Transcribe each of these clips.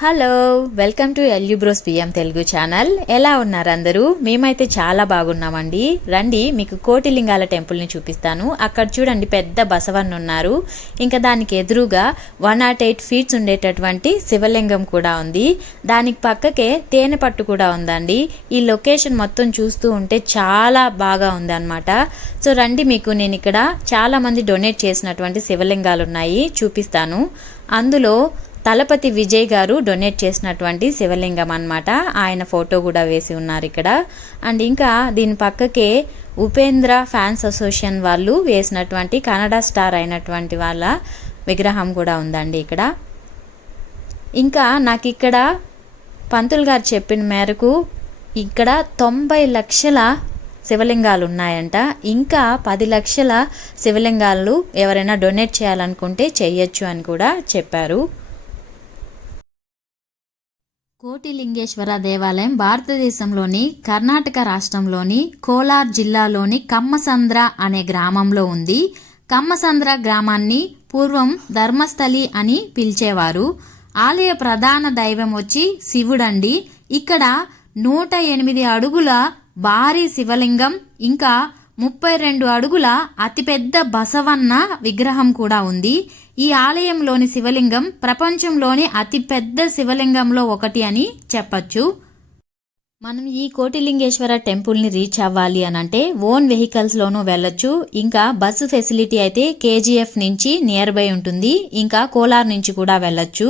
Hello, welcome to ఎల్యూ bros PM Telugu channel. ఎలా ఉన్నారు అందరూ? మేమైతే చాలా బాగున్నామండి. రండి, మీకు కోటిలింగాల టెంపుల్ని చూపిస్తాను. అక్కడ చూడండి, పెద్ద బసవన్న ఉన్నారు. ఇంకా దానికి ఎదురుగా 108 ఫీట్స్ ఉండేటటువంటి శివలింగం కూడా ఉంది. దానికి పక్కకే తేనె పట్టు కూడా ఉందండి. ఈ లొకేషన్ మొత్తం చూస్తూ ఉంటే చాలా బాగా ఉందన్నమాట. సో రండి, మీకు నేను ఇక్కడ చాలా మంది డొనేట్ చేసినటువంటి శివలింగాలు ఉన్నాయి, చూపిస్తాను. అందులో తలపతి విజయ్ గారు డొనేట్ చేసినటువంటి శివలింగం అన్నమాట. ఆయన ఫోటో కూడా వేసి ఉన్నారు ఇక్కడ. అండ్ ఇంకా దీని పక్కకే ఉపేంద్ర ఫ్యాన్స్ అసోసియేషన్ వాళ్ళు వేసినటువంటి కన్నడ స్టార్ అయినటువంటి వాళ్ళ విగ్రహం కూడా ఉందండి ఇక్కడ. ఇంకా నాకు ఇక్కడ పంతులు గారు చెప్పిన మేరకు ఇక్కడ 90 లక్షల శివలింగాలు ఉన్నాయంట. ఇంకా 10 లక్షల శివలింగాలు ఎవరైనా డొనేట్ చేయాలనుకుంటే చెయ్యొచ్చు అని కూడా చెప్పారు. కోటిలింగేశ్వర దేవాలయం భారతదేశంలోని కర్ణాటక రాష్ట్రంలోని కోలార్ జిల్లాలోని కమ్మసంద్ర అనే గ్రామంలో ఉంది. కమ్మసంద్ర గ్రామాన్ని పూర్వం ధర్మస్థలి అని పిలిచేవారు. ఆలయ ప్రధాన దైవం వచ్చి శివుడండి. ఇక్కడ 108 అడుగుల భారీ శివలింగం, ఇంకా 32 అడుగుల అతిపెద్ద బసవన్న విగ్రహం కూడా ఉంది. ఈ ఆలయంలోని శివలింగం ప్రపంచంలోని అతిపెద్ద శివలింగంలో ఒకటి అని చెప్పచ్చు. మనం ఈ కోటిలింగేశ్వర టెంపుల్ని రీచ్ అవ్వాలి అని అంటే ఓన్ వెహికల్స్లోనూ వెళ్ళొచ్చు. ఇంకా బస్సు ఫెసిలిటీ అయితే కేజీఎఫ్ నుంచి నియర్ బై ఉంటుంది. ఇంకా కోలార్ నుంచి కూడా వెళ్ళొచ్చు.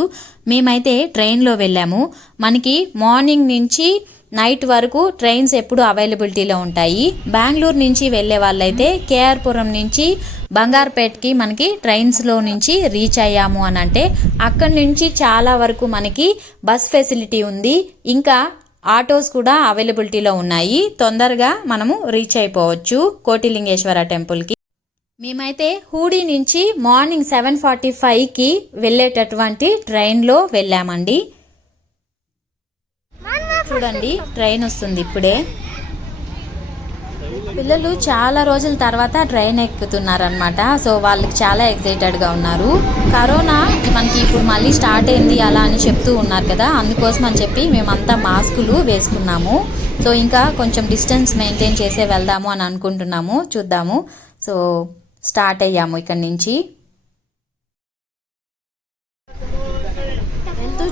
మేమైతే ట్రైన్లో వెళ్ళాము. మనకి మార్నింగ్ నుంచి నైట్ వరకు ట్రైన్స్ ఎప్పుడు అవైలబిలిటీలో ఉంటాయి. బెంగళూరు నుంచి వెళ్ళే వాళ్ళైతే కేఆర్పురం నుంచి బంగార్పేట్కి మనకి ట్రైన్స్లో నుంచి రీచ్ అయ్యాము అని అంటే అక్కడి నుంచి చాలా వరకు మనకి బస్ ఫెసిలిటీ ఉంది. ఇంకా ఆటోస్ కూడా అవైలబిలిటీలో ఉన్నాయి. తొందరగా మనము రీచ్ అయిపోవచ్చు కోటిలింగేశ్వర టెంపుల్కి. మేమైతే హూడీ నుంచి మార్నింగ్ 7:45కి వెళ్ళేటటువంటి ట్రైన్లో వెళ్ళామండి. చూడండి, ట్రైన్ వస్తుంది ఇప్పుడే. పిల్లలు చాలా రోజుల తర్వాత ట్రైన్ ఎక్కుతున్నారనమాట. సో వాళ్ళకి చాలా ఎక్సైటెడ్గా ఉన్నారు. కరోనా మనకి ఇప్పుడు మళ్ళీ స్టార్ట్ అయింది అలా అని చెప్తూ ఉన్నారు కదా, అందుకోసం అని చెప్పి మేమంతా మాస్కులు వేసుకున్నాము. సో ఇంకా కొంచెం డిస్టెన్స్ మెయింటైన్ చేసే వెళ్దాము అని అనుకుంటున్నాము, చూద్దాము. సో స్టార్ట్ అయ్యాము ఇక్కడ నుంచి.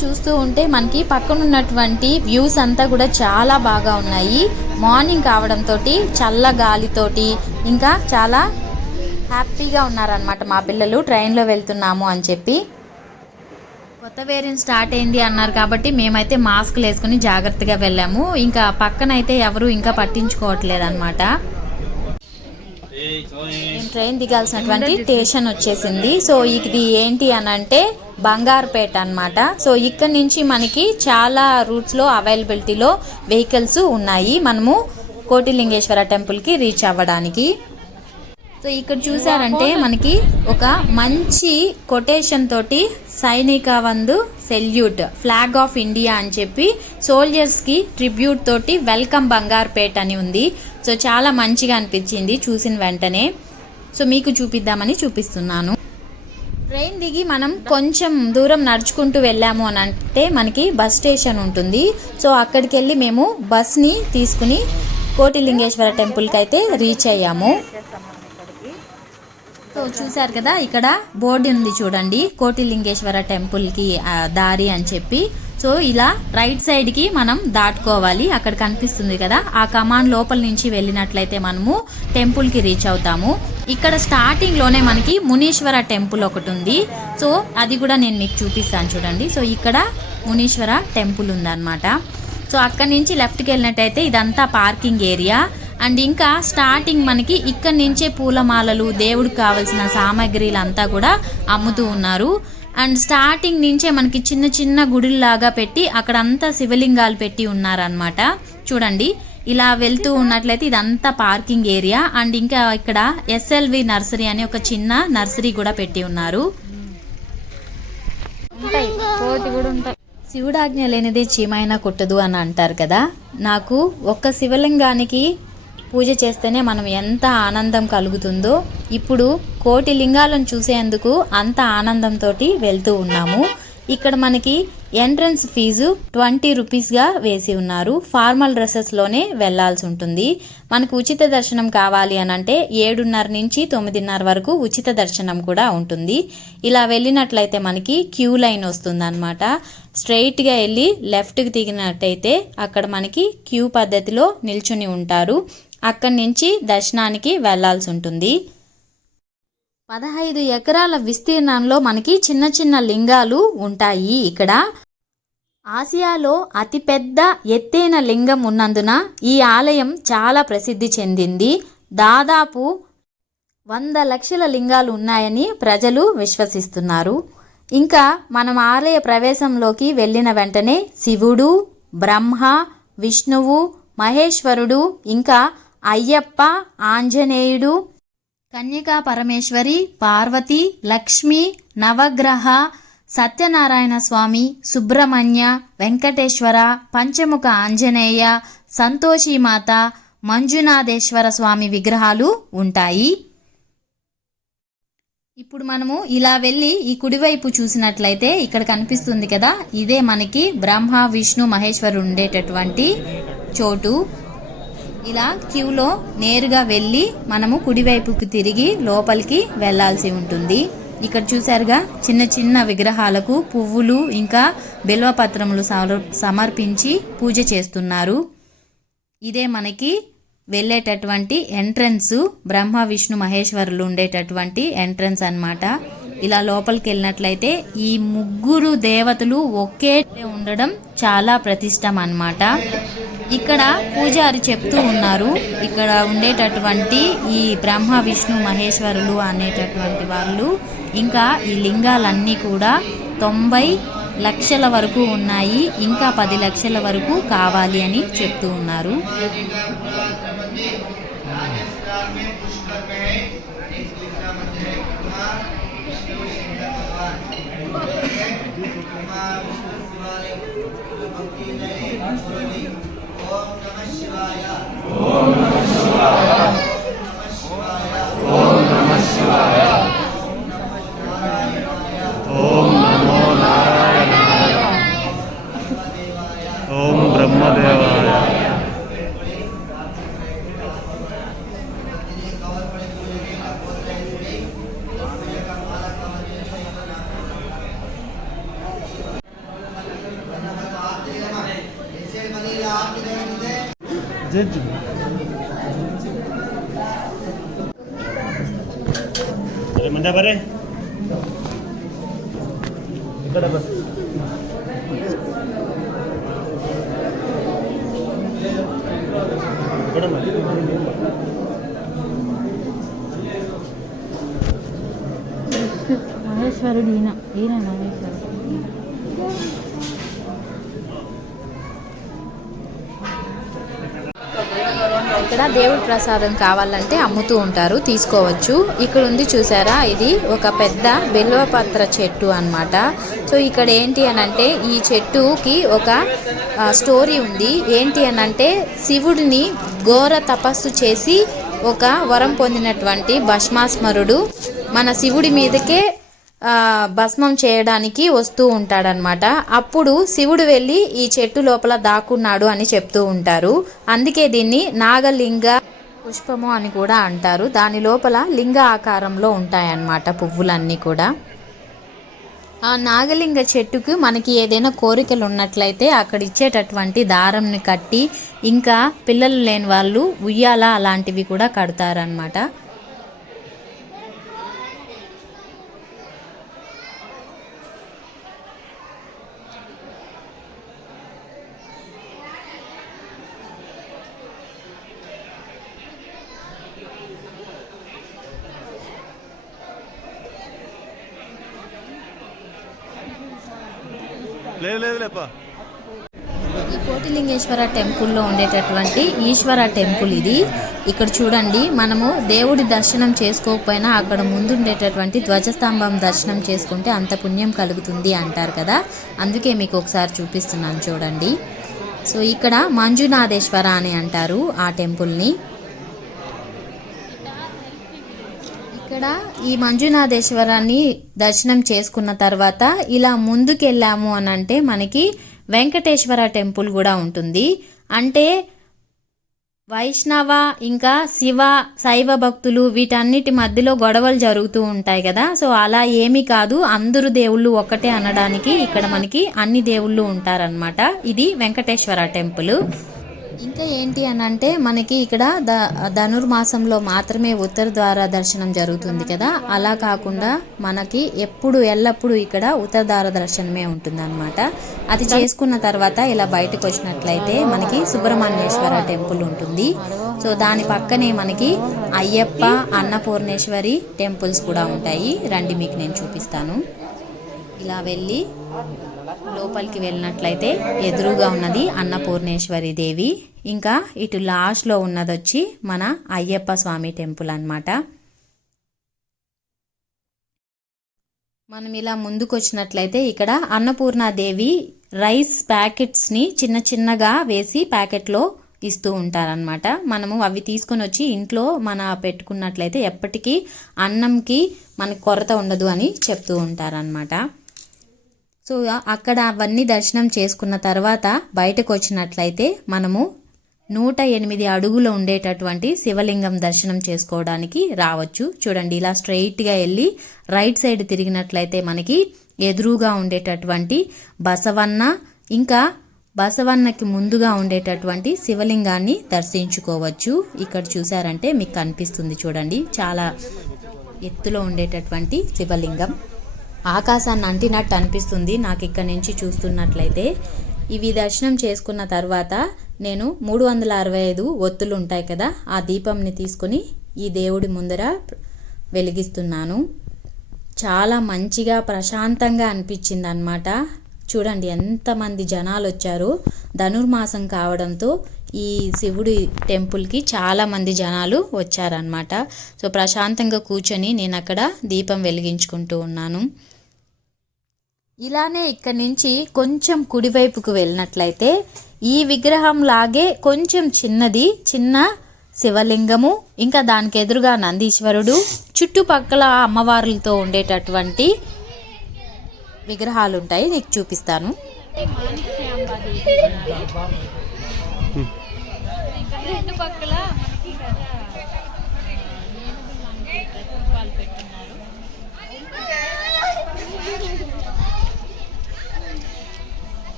చూస్తూ ఉంటే మనకి పక్కన ఉన్నటువంటి వ్యూస్ అంతా కూడా చాలా బాగా ఉన్నాయి. మార్నింగ్ కావడంతో చల్ల గాలితోటి ఇంకా చాలా హ్యాపీగా ఉన్నారనమాట మా పిల్లలు. ట్రైన్లో వెళ్తున్నాము అని చెప్పి కొత్త వేరియంట్ స్టార్ట్ అయింది అన్నారు కాబట్టి మేమైతే మాస్క్లు వేసుకుని జాగ్రత్తగా వెళ్ళాము. ఇంకా పక్కన అయితే ఎవరు ఇంకా పట్టించుకోవట్లేదు అనమాట. ట్రైన్ దిగాల్సినటువంటి స్టేషన్ వచ్చేసింది. సో ఇది ఏంటి అని అంటే బంగార్పేట అన్నమాట. సో ఇక్కడ నుంచి మనకి చాలా రూట్స్లో అవైలబిలిటీలో వెహికల్స్ ఉన్నాయి మనము కోటిలింగేశ్వర టెంపుల్కి రీచ్ అవ్వడానికి. సో ఇక్కడ చూసారంటే మనకి ఒక మంచి కొటేషన్ తోటి సైనిక వందు సెల్యూట్, ఫ్లాగ్ ఆఫ్ ఇండియా అని చెప్పి సోల్జర్స్కి ట్రిబ్యూట్ తోటి వెల్కమ్ బంగార్పేట్ అని ఉంది. సో చాలా మంచిగా అనిపించింది చూసిన వెంటనే. సో మీకు చూపిద్దామని చూపిస్తున్నాను. ట్రైన్ దిగి మనం కొంచెం దూరం నడుచుకుంటూ వెళ్ళాము అని అంటే మనకి బస్ స్టేషన్ ఉంటుంది. సో అక్కడికి వెళ్ళి మేము బస్ని తీసుకుని కోటిలింగేశ్వర టెంపుల్కి అయితే రీచ్ అయ్యాము. సో చూసారు కదా, ఇక్కడ బోర్డు ఉంది చూడండి, కోటిలింగేశ్వర టెంపుల్కి దారి అని చెప్పి. సో ఇలా రైట్ సైడ్కి మనం దాటుకోవాలి. అక్కడ కనిపిస్తుంది కదా, ఆ కమాండ్ లోపల నుంచి వెళ్ళినట్లయితే మనము టెంపుల్కి రీచ్ అవుతాము. ఇక్కడ స్టార్టింగ్లోనే మనకి మునీశ్వర టెంపుల్ ఒకటి ఉంది. సో అది కూడా నేను మీకు చూపిస్తాను చూడండి. సో ఇక్కడ మునీశ్వర టెంపుల్ ఉందన్నమాట. సో అక్కడి నుంచి లెఫ్ట్కి వెళ్ళినట్టయితే ఇదంతా పార్కింగ్ ఏరియా. అండ్ ఇంకా స్టార్టింగ్ మనకి ఇక్కడి నుంచే పూలమాలలు, దేవుడికి కావాల్సిన సామాగ్రిలంతా కూడా అమ్ముతూ ఉన్నారు. అండ్ స్టార్టింగ్ నుంచే మనకి చిన్న చిన్న గుడిలాగా పెట్టి అక్కడంతా శివలింగాలు పెట్టి ఉన్నారనమాట. చూడండి, ఇలా వెళ్తూ ఉన్నట్లయితే ఇదంతా పార్కింగ్ ఏరియా. అండ్ ఇంకా ఇక్కడ ఎస్ఎల్వి నర్సరీ అని ఒక చిన్న నర్సరీ కూడా పెట్టి ఉన్నారు. శివుడాజ్ఞ లేనిది చీమైనా కుట్టదు అని అంటారు కదా. నాకు ఒక్క శివలింగానికి పూజ చేస్తేనే మనం ఎంత ఆనందం కలుగుతుందో ఇప్పుడు కోటి లింగాలను చూసేందుకు అంత ఆనందంతో వెళ్తూ ఉన్నాము. ఇక్కడ మనకి ఎంట్రన్స్ ఫీజు 20 రూపీస్గా వేసి ఉన్నారు. ఫార్మల్ డ్రెస్సెస్లోనే వెళ్లాల్సి ఉంటుంది. మనకు ఉచిత దర్శనం కావాలి అని అంటే 7:30 నుంచి 9:30 వరకు ఉచిత దర్శనం కూడా ఉంటుంది. ఇలా వెళ్ళినట్లయితే మనకి క్యూ లైన్ వస్తుంది అనమాట. స్ట్రైట్గా వెళ్ళి లెఫ్ట్కి తిరిగినట్టయితే అక్కడ మనకి క్యూ పద్ధతిలో నిల్చుని ఉంటారు. అక్కడి నుంచి దర్శనానికి వెళ్లాల్సి ఉంటుంది. 15 ఎకరాల విస్తీర్ణంలో మనకి చిన్న చిన్న లింగాలు ఉంటాయి. ఇక్కడ ఆసియాలో అతిపెద్ద ఎత్తైన లింగం ఉన్నందున ఈ ఆలయం చాలా ప్రసిద్ధి చెందింది. దాదాపు 100 లక్షల లింగాలు ఉన్నాయని ప్రజలు విశ్వసిస్తున్నారు. ఇంకా మనం ఆలయ ప్రవేశంలోకి వెళ్ళిన వెంటనే శివుడు, బ్రహ్మ, విష్ణువు, మహేశ్వరుడు, ఇంకా అయ్యప్ప, ఆంజనేయుడు, కన్యకా పరమేశ్వరి, పార్వతి, లక్ష్మి, నవగ్రహ, సత్యనారాయణ స్వామి, సుబ్రహ్మణ్య, వెంకటేశ్వర, పంచముఖ ఆంజనేయ, సంతోషిమాత, మంజునాథేశ్వర స్వామి విగ్రహాలు ఉంటాయి. ఇప్పుడు మనము ఇలా వెళ్ళి ఈ కుడివైపు చూసినట్లయితే ఇక్కడ కనిపిస్తుంది కదా, ఇదే మనకి బ్రహ్మ, విష్ణు, మహేశ్వరు ఉండేటటువంటి చోటు. ఇలా క్యూలో నేరుగా వెళ్ళి మనము కుడివైపుకి తిరిగి లోపలికి వెళ్ళాల్సి ఉంటుంది. ఇక్కడ చూసారుగా చిన్న చిన్న విగ్రహాలకు పువ్వులు ఇంకా బిల్వపత్రములు సమర్పించి పూజ చేస్తున్నారు. ఇదే మనకి వెళ్ళేటటువంటి ఎంట్రన్స్, బ్రహ్మ, విష్ణు, మహేశ్వరులు ఉండేటటువంటి ఎంట్రన్స్ అన్నమాట. ఇలా లోపలికి వెళ్ళినట్లయితే ఈ ముగ్గురు దేవతలు ఒకే ఉండడం చాలా ప్రతిష్టం అన్నమాట. ఇక్కడ పూజారి చెప్తూ ఉన్నారు, ఇక్కడ ఉండేటటువంటి ఈ బ్రహ్మ, విష్ణు, మహేశ్వరులు అనేటటువంటి వాళ్ళు ఇంకా ఈ లింగాలన్నీ కూడా 90 లక్షల వరకు ఉన్నాయి, ఇంకా 10 లక్షల వరకు కావాలి అని చెప్తూ ఉన్నారు. मंदा बरे ఇక్కడ బస్ ఇక్కడ మహేశ్వరుడు ఈయన మహేశ్వరుడు. ఇక్కడ దేవుడి ప్రసాదం కావాలంటే అమ్ముతూ ఉంటారు, తీసుకోవచ్చు. ఇక్కడ ఉంది చూసారా, ఇది ఒక పెద్ద బిల్వపత్ర చెట్టు అన్నమాట. సో ఇక్కడ ఏంటి అనంటే ఈ చెట్టుకి ఒక స్టోరీ ఉంది. ఏంటి అనంటే శివుడిని ఘోర తపస్సు చేసి ఒక వరం పొందినటువంటి భస్మాస్మరుడు మన శివుడి మీదకే భస్మం చేయడానికి వస్తూ ఉంటాడనమాట. అప్పుడు శివుడు వెళ్ళి ఈ చెట్టు లోపల దాక్కున్నాడు అని చెప్తూ ఉంటారు. అందుకే దీన్ని నాగలింగ పుష్పము అని కూడా అంటారు. దాని లోపల లింగ ఆకారంలో ఉంటాయన్నమాట పువ్వులన్నీ కూడా. ఆ నాగలింగ చెట్టుకు మనకి ఏదైనా కోరికలు ఉన్నట్లయితే అక్కడ ఇచ్చేటటువంటి దారంని కట్టి, ఇంకా పిల్లలు లేని వాళ్ళు ఉయ్యాల అలాంటివి కూడా కడతారనమాట. ఈ కోటిలింగేశ్వర టెంపుల్లో ఉండేటటువంటి ఈశ్వర టెంపుల్ ఇది. ఇక్కడ చూడండి, మనము దేవుడి దర్శనం చేసుకోకపోయినా అక్కడ ముందుండేటటువంటి ధ్వజస్తంభం దర్శనం చేసుకుంటే అంత పుణ్యం కలుగుతుంది అంటారు కదా, అందుకే మీకు ఒకసారి చూపిస్తున్నాను చూడండి. సో ఇక్కడ మంజునాథేశ్వర అని అంటారు ఆ టెంపుల్ని. ఇక్కడ ఇక్కడ ఈ మంజునాథేశ్వరాన్ని దర్శనం చేసుకున్న తర్వాత ఇలా ముందుకెళ్ళాము అని అంటే మనకి వెంకటేశ్వర టెంపుల్ కూడా ఉంటుంది. అంటే వైష్ణవ ఇంకా శైవ భక్తులు వీటన్నిటి మధ్యలో గొడవలు జరుగుతూ ఉంటాయి కదా. సో అలా ఏమీ కాదు, అందరూ దేవుళ్ళు ఒక్కటే అనడానికి ఇక్కడ మనకి అన్ని దేవుళ్ళు ఉంటారనమాట. ఇది వెంకటేశ్వర టెంపుల్. ఇంకా ఏంటి అని అంటే మనకి ఇక్కడ ధనుర్మాసంలో మాత్రమే ఉత్తర ద్వార దర్శనం జరుగుతుంది కదా. అలా కాకుండా మనకి ఎల్లప్పుడూ ఇక్కడ ఉత్తర ద్వార దర్శనమే ఉంటుంది అనమాట. అది చేసుకున్న తర్వాత ఇలా బయటకు వచ్చినట్లయితే మనకి సుబ్రహ్మణ్యేశ్వర టెంపుల్ ఉంటుంది. సో దాని పక్కనే మనకి అయ్యప్ప, అన్నపూర్ణేశ్వరి టెంపుల్స్ కూడా ఉంటాయి. రండి మీకు నేను చూపిస్తాను. ఇలా వెళ్ళి లోపలికి వెళ్ళినట్లయితే ఎదురుగా ఉన్నది అన్నపూర్ణేశ్వరి దేవి. ఇంకా ఇటు లాస్ట్లో ఉన్నది వచ్చి మన అయ్యప్ప స్వామి టెంపుల్ అన్నమాట. మనం ఇలా ముందుకు వచ్చినట్లయితే ఇక్కడ అన్నపూర్ణాదేవి రైస్ ప్యాకెట్స్ని చిన్నగా వేసి ప్యాకెట్లో ఇస్తూ ఉంటారనమాట. మనము అవి తీసుకొని వచ్చి ఇంట్లో పెట్టుకున్నట్లయితే ఎప్పటికీ అన్నంకి మనకి కొరత ఉండదు అని చెప్తూ ఉంటారనమాట. సో అక్కడ అవన్నీ దర్శనం చేసుకున్న తర్వాత బయటకు వచ్చినట్లయితే మనము 108 అడుగులు ఉండేటటువంటి శివలింగం దర్శనం చేసుకోవడానికి రావచ్చు. చూడండి, ఇలా స్ట్రైట్గా వెళ్ళి రైట్ సైడ్ తిరిగినట్లయితే మనకి ఎదురుగా ఉండేటటువంటి బసవన్న, ఇంకా బసవన్నకి ముందుగా ఉండేటటువంటి శివలింగాన్ని దర్శించుకోవచ్చు. ఇక్కడ చూసారంటే మీకు కనిపిస్తుంది చూడండి, చాలా ఎత్తులో ఉండేటటువంటి శివలింగం. ఆకాశాన్ని అంటినట్టు అనిపిస్తుంది నాకు ఇక్కడ నుంచి చూస్తున్నట్లయితే. ఇవి దర్శనం చేసుకున్న తర్వాత నేను 365 ఒత్తులు ఉంటాయి కదా, ఆ దీపంని తీసుకొని ఈ దేవుడి ముందర వెలిగిస్తున్నాను. చాలా మంచిగా ప్రశాంతంగా అనిపించింది అన్నమాట. చూడండి ఎంతమంది జనాలు వచ్చారు. ధనుర్మాసం కావడంతో ఈ శివుడి టెంపుల్కి చాలామంది జనాలు వచ్చారనమాట. సో ప్రశాంతంగా కూర్చొని నేను అక్కడ దీపం వెలిగించుకుంటూ ఉన్నాను. ఇలానే ఇక్కడి నుంచి కొంచెం కుడివైపుకు వెళ్ళినట్లయితే ఈ విగ్రహం లాగే కొంచెం చిన్న శివలింగము, ఇంకా దానికి ఎదురుగా నందీశ్వరుడు, చుట్టుపక్కల అమ్మవార్లతో ఉండేటటువంటి విగ్రహాలు ఉంటాయి. నీకు చూపిస్తాను.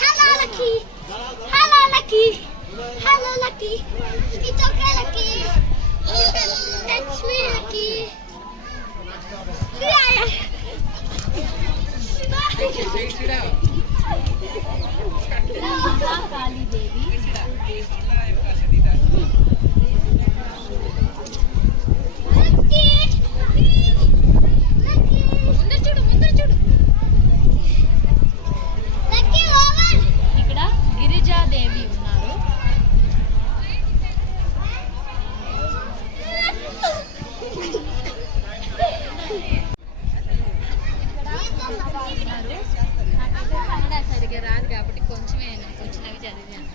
Hello, Lucky. Hello, Lucky. Hello, Lucky. It's okay, Lucky. You can touch me, Lucky. Kali Devi. ఇక్కడ గిరిజాదేవి ఉన్నారు. కన్నడ సరిగ్గా రాదు కాబట్టి కొంచెమే వచ్చినవి చదివాను.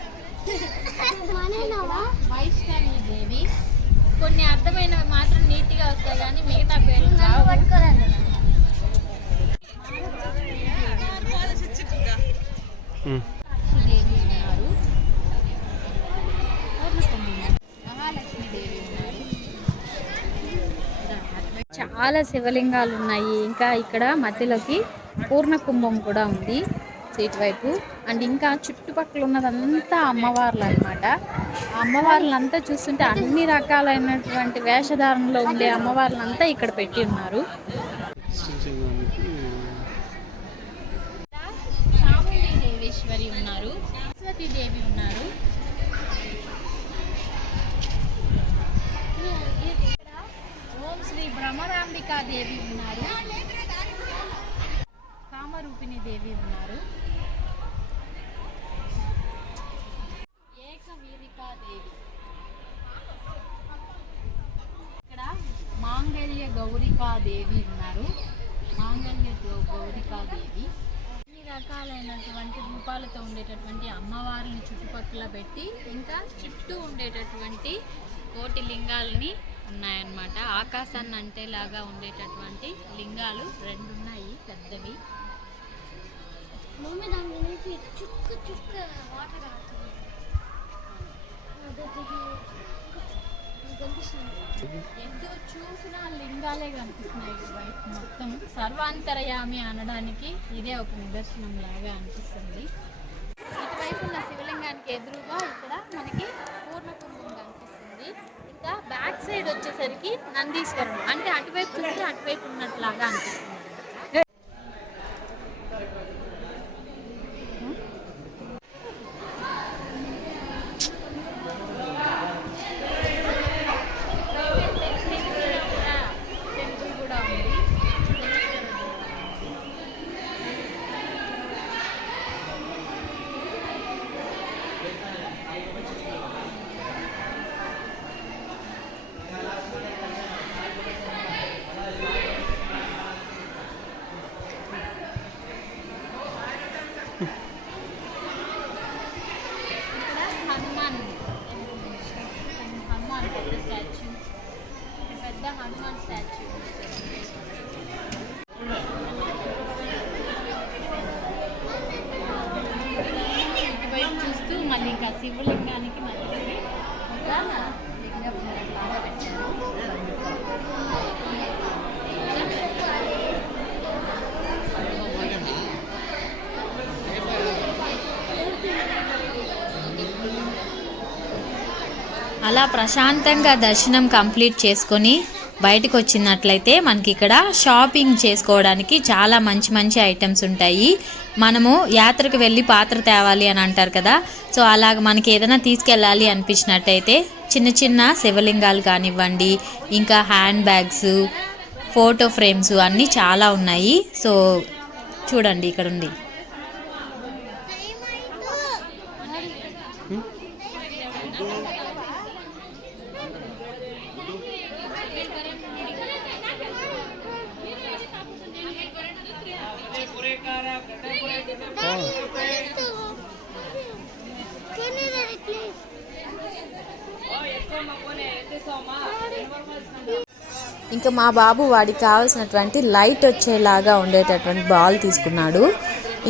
వైష్ణవి దేవి, కొన్ని అర్థమైనవి మాత్రం నీట్గా వస్తాయి కానీ మిగతా పేర్లు రావు. దేవి ఉన్నారు, మహాలక్ష్మీదేవి ఉన్నారు. చాలా శివలింగాలు ఉన్నాయి. ఇంకా ఇక్కడ మధ్యలోకి పూర్ణ కుంభం కూడా ఉంది సీట్ వైపు. అండ్ ఇంకా చుట్టుపక్కల ఉన్నదంతా అమ్మవార్లు అనమాట. ఆ అమ్మవార్లంతా చూస్తుంటే అన్ని రకాలైనటువంటి వేషధారణలో ఉండే అమ్మవార్లంతా ఇక్కడ పెట్టి ఉన్నారు. దేవేశ్వరి ఉన్నారు, సరస్వతీదేవి ఉన్నారు. ఓం శ్రీ బ్రహ్మరాంబికా దేవి ఉన్నారు. దేవి ఉన్నారు. ఏకవీరికా దేవి, ఇక్కడ మాంగళ్య గౌరికా దేవి ఉన్నారు. మాంగళ్య గౌరికా దేవి అన్ని రకాలైనటువంటి రూపాలతో ఉండేటటువంటి అమ్మవారిని చుట్టుపక్కల పెట్టి ఇంకా చుట్టూ ఉండేటటువంటి కోటి లింగాలని ఉన్నాయన్నమాట. ఆకాశాన్ని అంటేలాగా ఉండేటటువంటి లింగాలు 2 ఉన్నాయి పెద్దవి. ఎటు చూసినా లింగాలే కనిపిస్తున్నాయి. వైపు మొత్తం సర్వాంతరయామి అనడానికి ఇదే ఒక నిదర్శనం లాగా అనిపిస్తుంది. ఇటువైపు ఉన్న శివలింగానికి ఎదురుగా ఇక్కడ మనకి పూర్ణకుంభం కనిపిస్తుంది. ఇంకా బ్యాక్ సైడ్ వచ్చేసరికి నందీశ్వరుడు, అంటే అటువైపు చూస్తే అటువైపు ఉన్నట్లాగా అనిపిస్తుంది. పెద్ద హనుమాన్ స్టాచ్యూ. ఇటువైపు చూస్తూ మళ్ళీ ఇంకా శివలింగానికి మళ్ళీ ఒక లింగం లాగా పెట్టారు. అలా ప్రశాంతంగా దర్శనం కంప్లీట్ చేసుకొని బయటకు వచ్చినట్లయితే మనకి ఇక్కడ షాపింగ్ చేసుకోవడానికి చాలా మంచి మంచి ఐటమ్స్ ఉంటాయి. మనము యాత్రకు వెళ్ళి పాత్ర తేవాలి అని అంటారు కదా, సో అలాగ మనకి ఏదైనా తీసుకెళ్ళాలి అనిపించినట్టయితే చిన్న చిన్న శివలింగాలు కానివ్వండి, ఇంకా హ్యాండ్ బ్యాగ్స్, ఫోటో ఫ్రేమ్స్ అన్నీ చాలా ఉన్నాయి. సో చూడండి ఇక్కడ ఉంది. ఇంకా మా బాబు వాడికి కావాల్సినటువంటి లైట్ వచ్చేలాగా ఉండేటటువంటి బాల్ తీసుకున్నాడు.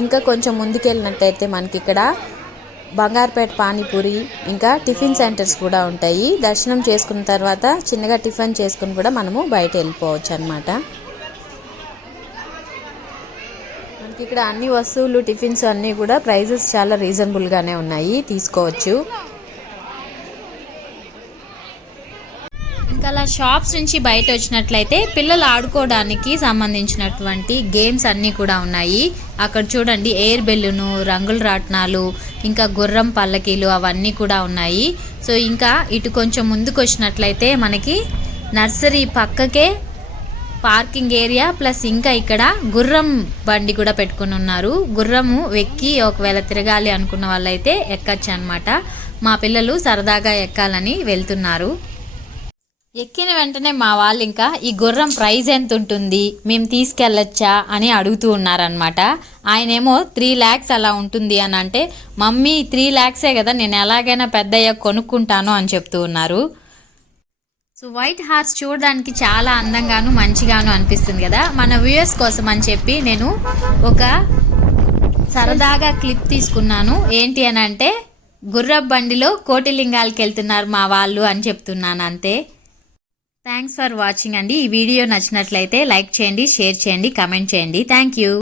ఇంకా కొంచెం ముందుకెళ్ళినట్టయితే మనకి ఇక్కడ బంగారుపేట పానీపూరి ఇంకా టిఫిన్ సెంటర్స్ కూడా ఉంటాయి. దర్శనం చేసుకున్న తర్వాత చిన్నగా టిఫిన్ చేసుకుని కూడా మనము బయట వెళ్ళిపోవచ్చు అన్నమాట. మనకి ఇక్కడ అన్ని వస్తువులు టిఫిన్స్ అన్నీ కూడా ప్రైజెస్ చాలా రీజనబుల్గానే ఉన్నాయి, తీసుకోవచ్చు. ఇంకా అలా షాప్స్ నుంచి బయట వచ్చినట్లయితే పిల్లలు ఆడుకోవడానికి సంబంధించినటువంటి గేమ్స్ అన్నీ కూడా ఉన్నాయి. అక్కడ చూడండి ఎయిర్ బెలూను, రంగుల రాట్నాలు, ఇంకా గుర్రం పల్లకీలు అవన్నీ కూడా ఉన్నాయి. సో ఇంకా ఇటు కొంచెం ముందుకు వచ్చినట్లయితే మనకి నర్సరీ పక్కకే పార్కింగ్ ఏరియా ప్లస్ ఇంకా ఇక్కడ గుర్రం బండి కూడా పెట్టుకుని ఉన్నారు. గుర్రము ఎక్కి ఒకవేళ తిరగాలి అనుకున్న వాళ్ళైతే ఎక్కచ్చు అనమాట. మా పిల్లలు సరదాగా ఎక్కాలని వెళ్తున్నారు. ఎక్కిన వెంటనే మా వాళ్ళు ఇంకా ఈ గుర్రం ప్రైజ్ ఎంత ఉంటుంది, మేము తీసుకెళ్ళొచ్చా అని అడుగుతూ ఉన్నారనమాట. ఆయనేమో 3 lakhs అలా ఉంటుంది అని అంటే, మమ్మీ 3 lakhsే కదా, నేను ఎలాగైనా పెద్దయ్యా కొనుక్కుంటాను అని చెప్తూ ఉన్నారు. సో వైట్ హార్స్ చూడడానికి చాలా అందంగాను మంచిగాను అనిపిస్తుంది కదా. మన వ్యూయర్స్ కోసం అని చెప్పి నేను ఒక సరదాగా క్లిప్ తీసుకున్నాను. ఏంటి అని అంటే, గుర్రపు బండిలో కోటిలింగాలకి వెళ్తున్నారు మా వాళ్ళు అని చెప్తున్నాను అంతే. థ్యాంక్స్ ఫర్ వాచింగ్ అండి. ఈ వీడియో నచ్చినట్లయితే లైక్ చేయండి, షేర్ చేయండి, కమెంట్ చేయండి. Thank you.